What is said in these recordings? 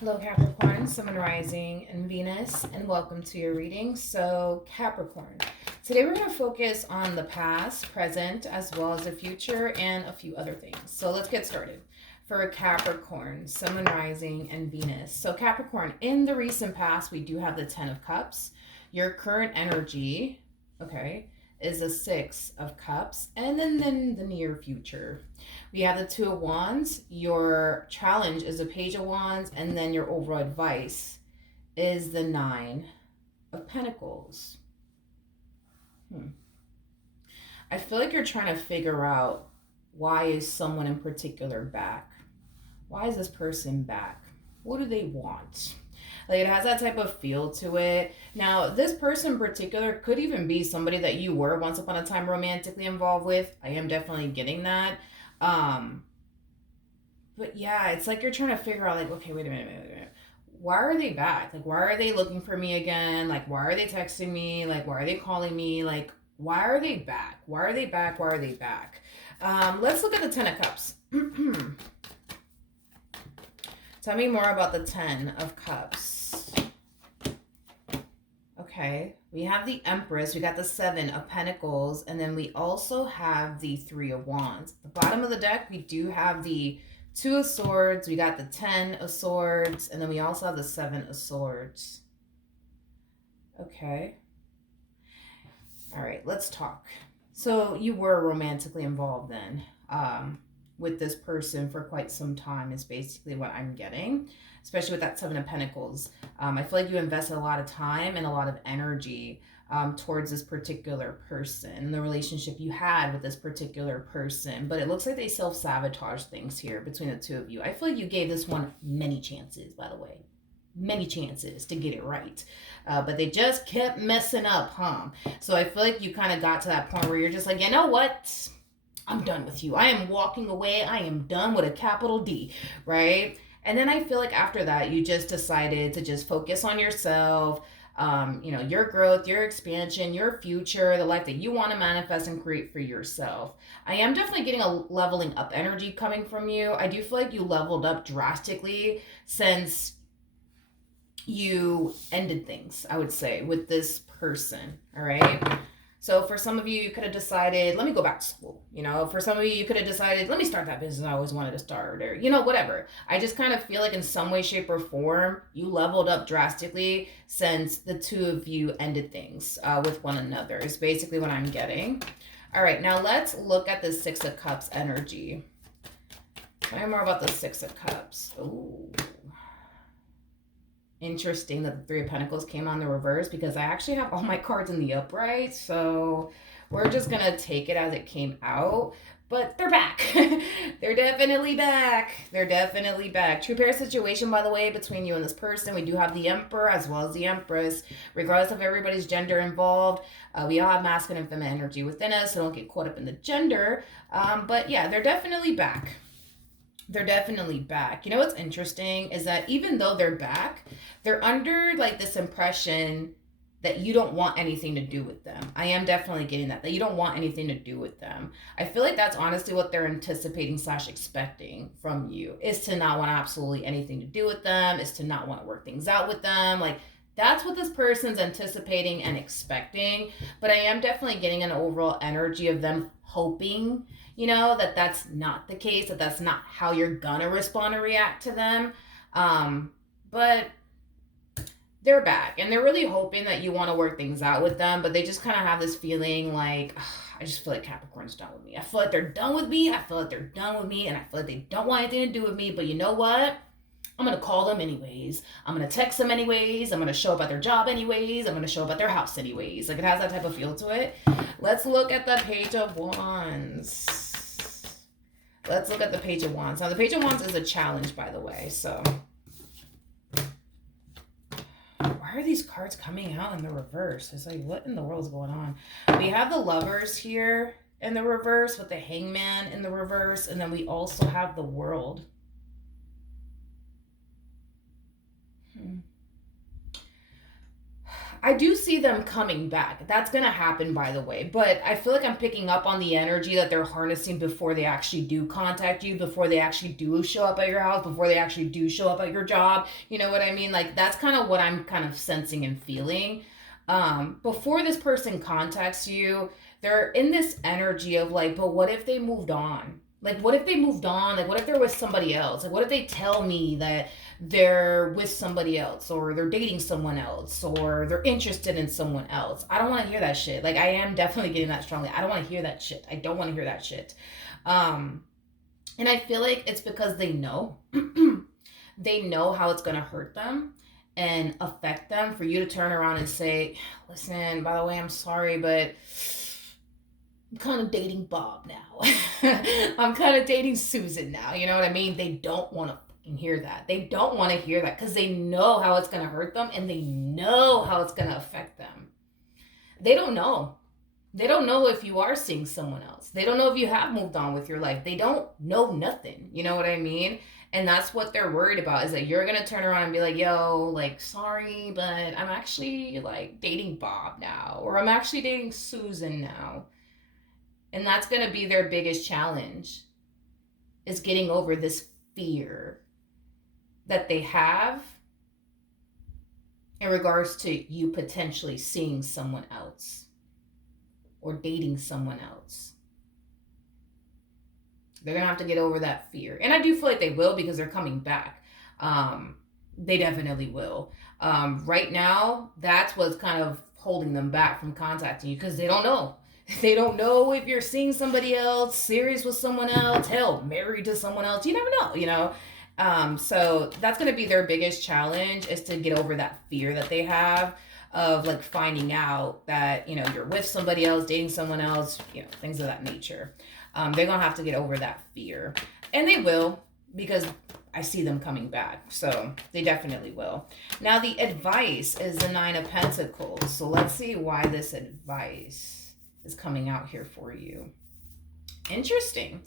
Hello, Capricorn, Sun, Rising, and Venus, and welcome to your reading. So, Capricorn, today we're going to focus on the past, present, as well as the future, and a few other things. So, let's get started. For Capricorn, Sun, Rising, and Venus. So, Capricorn, in the recent past, we do have the Ten of Cups. Your current energy, okay, is a Six of Cups, and then the near future. We have the Two of Wands. Your challenge is a Page of Wands, and then your overall advice is the Nine of Pentacles. I feel like you're trying to figure out, why is someone in particular back? Why is this person back? What do they want? Like, it has that type of feel to it. Now, this person in particular could even be somebody that you were once upon a time romantically involved with. I am definitely getting that. Um, but yeah, it's like you're trying to figure out, like, okay, wait a minute. Why are they back? Like, why are they looking for me again? Like, why are they texting me? Like, why are they calling me? Like, why are they back? Why are they back? Why are they back? Let's look at the Ten of Cups. Tell me more about the Ten of Cups. Okay, we have the Empress, we got the Seven of Pentacles, and then we also have the Three of Wands. At the bottom of the deck, we do have the Two of Swords, we got the Ten of Swords, and then we also have the Seven of Swords. Okay. All right, let's talk. So you were romantically involved then, with this person for quite some time is basically what I'm getting, especially with that Seven of Pentacles. I feel like you invested a lot of time and a lot of energy towards this particular person, the relationship you had with this particular person, but it looks like they self-sabotage things here between the two of you. I feel like you gave this one many chances, by the way. Many chances to get it right. But they just kept messing up, huh? So I feel like you kind of got to that point where you're just like, you know what? I'm done with you. I am walking away. I am done with a capital D, right? And then I feel like after that, you just decided to just focus on yourself, your growth, your expansion, your future, the life that you want to manifest and create for yourself. I am definitely getting a leveling up energy coming from you. I do feel like you leveled up drastically since you ended things, I would say, with this person. All right. So for some of you, you could have decided, let me go back to school. For some of you could have decided, let me start that business I always wanted to start, or, whatever. I just kind of feel like in some way, shape, or form, you leveled up drastically since the two of you ended things with one another, is basically what I'm getting. All right, now let's look at the Six of Cups energy. Tell me more about the Six of Cups. Ooh. Interesting that the Three of Pentacles came on the reverse, because I actually have all my cards in the upright, so we're just gonna take it as it came out. But they're back. They're definitely back. They're definitely back. True pair situation, by the way, between you and this person. We do have the Emperor as well as the Empress. Regardless of everybody's gender involved, we all have masculine and feminine energy within us, so don't get caught up in the gender. But yeah, they're definitely back. They're definitely back. You know what's interesting is that even though they're back, they're under like this impression that you don't want anything to do with them. I am definitely getting that you don't want anything to do with them. I feel like that's honestly what they're anticipating / expecting from you, is to not want absolutely anything to do with them, is to not want to work things out with them. Like, that's what this person's anticipating and expecting. But I am definitely getting an overall energy of them hoping, that that's not the case, that that's not how you're gonna respond or react to them. But they're back and they're really hoping that you want to work things out with them, but they just kind of have this feeling like, I just feel like Capricorn's done with me. I feel like they're done with me. I feel like they're done with me, and I feel like they don't want anything to do with me. But you know what? I'm going to call them anyways. I'm going to text them anyways. I'm going to show up at their job anyways. I'm going to show up at their house anyways. Like, it has that type of feel to it. Let's look at the Page of Wands. Let's look at the Page of Wands. Now, the Page of Wands is a challenge, by the way. So, why are these cards coming out in the reverse? It's like, what in the world is going on? We have the Lovers here in the reverse with the Hangman in the reverse. And then we also have the World. I do see them coming back. That's going to happen, by the way. But I feel like I'm picking up on the energy that they're harnessing before they actually do contact you, before they actually do show up at your house, before they actually do show up at your job. You know what I mean? Like, that's kind of what I'm kind of sensing and feeling. Before this person contacts you, they're in this energy of like, but what if they moved on? Like, what if they moved on? Like, what if they're with somebody else? Like, what if they tell me that they're with somebody else, or they're dating someone else, or they're interested in someone else? I don't want to hear that shit. Like, I am definitely getting that strongly. I don't want to hear that shit. I don't want to hear that shit. And I feel like it's because they know. They know how it's going to hurt them and affect them for you to turn around and say, listen, by the way, I'm sorry, but I'm kind of dating Bob now. I'm kind of dating Susan now. You know what I mean? They don't want to fucking hear that. They don't want to hear that because they know how it's going to hurt them and they know how it's going to affect them. They don't know. They don't know if you are seeing someone else. They don't know if you have moved on with your life. They don't know nothing. You know what I mean? And that's what they're worried about, is that you're going to turn around and be like, yo, like, sorry, but I'm actually like dating Bob now, or I'm actually dating Susan now. And that's going to be their biggest challenge, is getting over this fear that they have in regards to you potentially seeing someone else or dating someone else. They're going to have to get over that fear. And I do feel like they will, because they're coming back. They definitely will. Right now, that's what's kind of holding them back from contacting you, because they don't know. They don't know if you're seeing somebody else, serious with someone else, hell, married to someone else. You never know, you know? So that's going to be their biggest challenge, is to get over that fear that they have of like finding out that, you know, you're with somebody else, dating someone else, you know, things of that nature. They're going to have to get over that fear. And they will, because I see them coming back. So they definitely will. Now, the advice is the 9 of Pentacles. So let's see why this advice is coming out here for you. Interesting.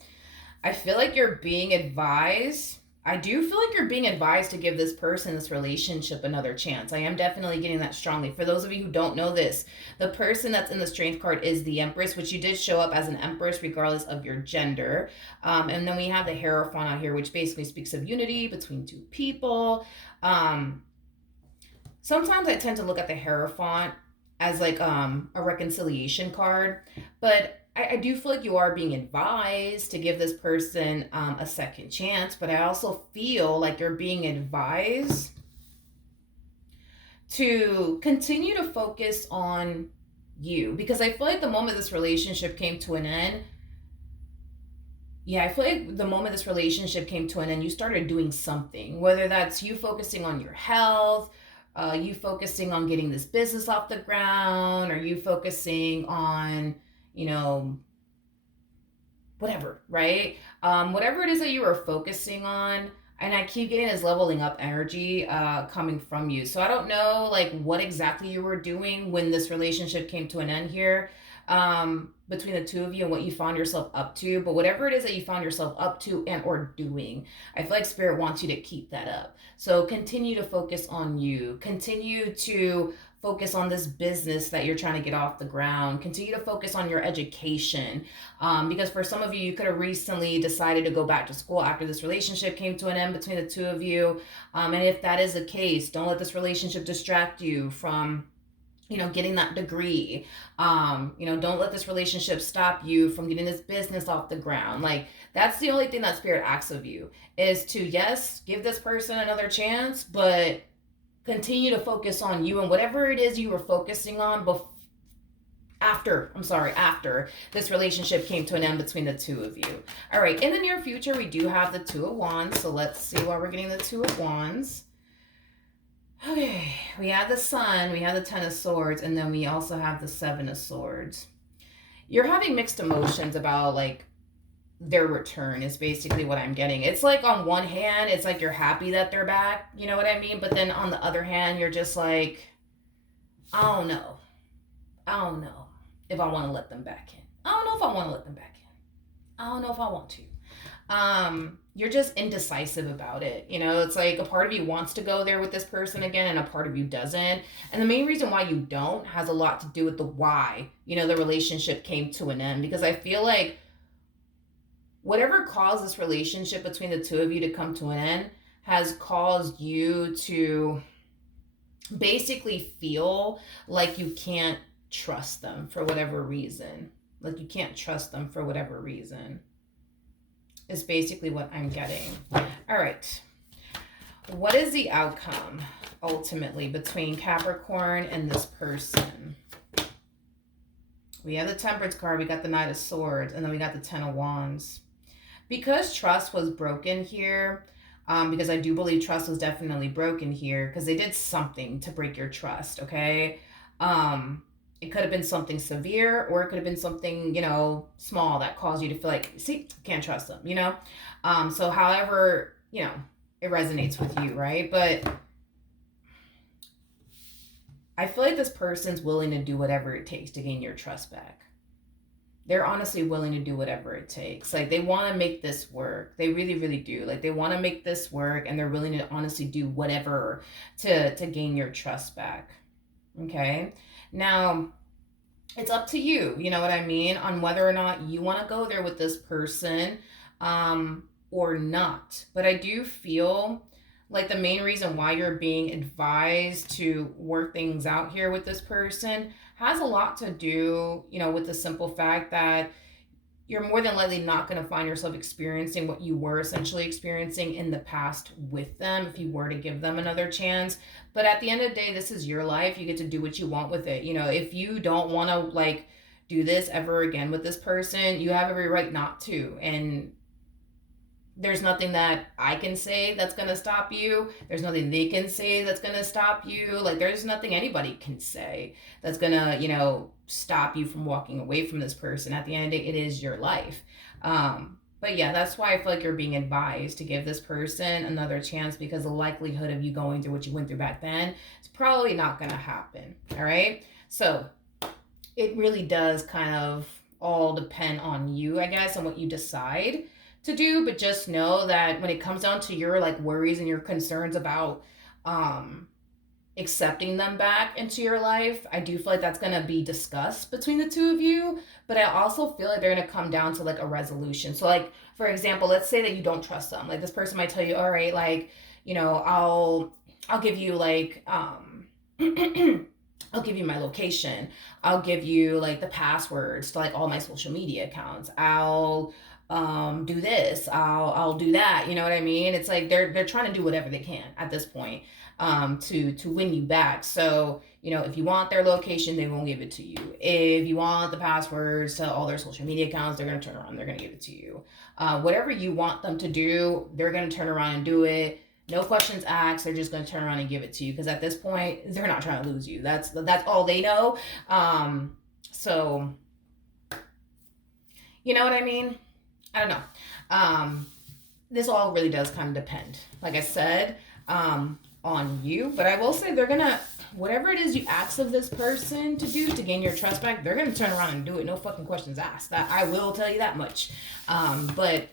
I feel like you're being advised. I do feel like you're being advised to give this person, this relationship, another chance. I am definitely getting that strongly. For those of you who don't know this, the person that's in the Strength card is the Empress, which you did show up as an Empress regardless of your gender. And then we have the Hierophant out here, which basically speaks of unity between two people. Sometimes I tend to look at the Hierophant as like a reconciliation card, but I do feel like you are being advised to give this person a second chance, but I also feel like you're being advised to continue to focus on you, because I feel like the moment this relationship came to an end, I feel like the moment this relationship came to an end, you started doing something, whether that's you focusing on your health, you focusing on getting this business off the ground, or you focusing on, you know, whatever, right? Whatever it is that you are focusing on, and I keep getting this leveling up energy coming from you. So I don't know like what exactly you were doing when this relationship came to an end here, between the two of you, and what you found yourself up to. But whatever it is that you found yourself up to and or doing, I feel like Spirit wants you to keep that up. So continue to focus on you. Continue to focus on this business that you're trying to get off the ground. Continue to focus on your education. Because for some of you, you could have recently decided to go back to school after this relationship came to an end between the two of you. And if that is the case, don't let this relationship distract you from, you know, getting that degree. You know, don't let this relationship stop you from getting this business off the ground. Like, that's the only thing that Spirit asks of you, is to, yes, give this person another chance, but continue to focus on you and whatever it is you were focusing on after this relationship came to an end between the two of you. All right, in the near future, we do have the 2 of Wands. So let's see why we're getting the 2 of Wands. Okay, we have the Sun, we have the 10 of Swords, and then we also have the 7 of Swords. You're having mixed emotions about like their return, is basically what I'm getting. It's like on one hand, it's like you're happy that they're back, you know what I mean? But then on the other hand, you're just like, I don't know if I want to let them back in. I don't know if I want to let them back in. I don't know if I want to. You're just indecisive about it. You know, it's like a part of you wants to go there with this person again and a part of you doesn't. And the main reason why you don't has a lot to do with the why, you know, the relationship came to an end. Because I feel like whatever caused this relationship between the two of you to come to an end has caused you to basically feel like you can't trust them for whatever reason. Like you can't trust them for whatever reason is basically what I'm getting. All right. What is the outcome ultimately between Capricorn and this person? We have the Temperance card, we got the Knight of Swords, and then we got the Ten of Wands. Because trust was broken here, because I do believe trust was definitely broken here, because they did something to break your trust, okay? It could have been something severe, or it could have been something, you know, small that caused you to feel like, see, can't trust them, you know? So however, you know, it resonates with you, right? But I feel like this person's willing to do whatever it takes to gain your trust back. They're honestly willing to do whatever it takes. Like, they want to make this work. They really, really do. Like, they want to make this work, and they're willing to honestly do whatever to gain your trust back. Okay? Now, it's up to you, you know what I mean, on whether or not you want to go there with this person or not. But I do feel like the main reason why you're being advised to work things out here with this person has a lot to do, you know, with the simple fact that you're more than likely not going to find yourself experiencing what you were essentially experiencing in the past with them if you were to give them another chance. But at the end of the day, this is your life. You get to do what you want with it. You know, if you don't want to like do this ever again with this person, you have every right not to. And there's nothing that I can say that's going to stop you. There's nothing they can say that's going to stop you. Like, there's nothing anybody can say that's going to, you know, stop you from walking away from this person. At the end of the day, it is your life. But yeah, that's why I feel like you're being advised to give this person another chance, because the likelihood of you going through what you went through back then is probably not going to happen. All right. So it really does kind of all depend on you, I guess, and what you decide to do. But just know that when it comes down to your like worries and your concerns about accepting them back into your life, I do feel like that's going to be discussed between the two of you. But I also feel like they're going to come down to like a resolution. So like, for example, let's say that you don't trust them. Like, this person might tell you, all right, like, you know, I'll give you like I'll give you my location. I'll give you like the passwords to like all my social media accounts. I'll do this. I'll do that. You know what I mean? It's like they're trying to do whatever they can at this point to win you back. So, you know, if you want their location, they won't give it to you. If you want the passwords to all their social media accounts, they're going to turn around, they're going to give it to you. Whatever you want them to do, they're going to turn around and do it. No questions asked. They're just going to turn around and give it to you, because at this point, they're not trying to lose you. That's all they know. So, you know what I mean? I don't know. This all really does kind of depend, like I said, on you. But I will say they're going to, whatever it is you ask of this person to do to gain your trust back, they're going to turn around and do it. No fucking questions asked. That I will tell you that much. But,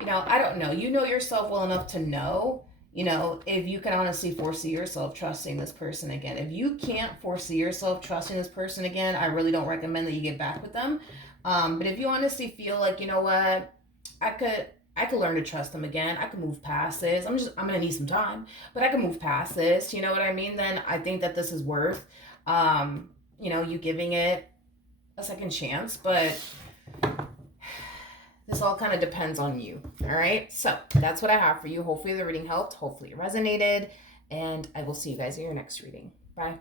you know, I don't know. You know yourself well enough to know, you know, if you can honestly foresee yourself trusting this person again. If you can't foresee yourself trusting this person again, I really don't recommend that you get back with them. But if you honestly feel like, you know what, I could learn to trust them again. I could move past this. I'm going to need some time, but I can move past this. You know what I mean? Then I think that this is worth, you know, you giving it a second chance. But this all kind of depends on you. All right. So that's what I have for you. Hopefully the reading helped. Hopefully it resonated. And I will see you guys in your next reading. Bye.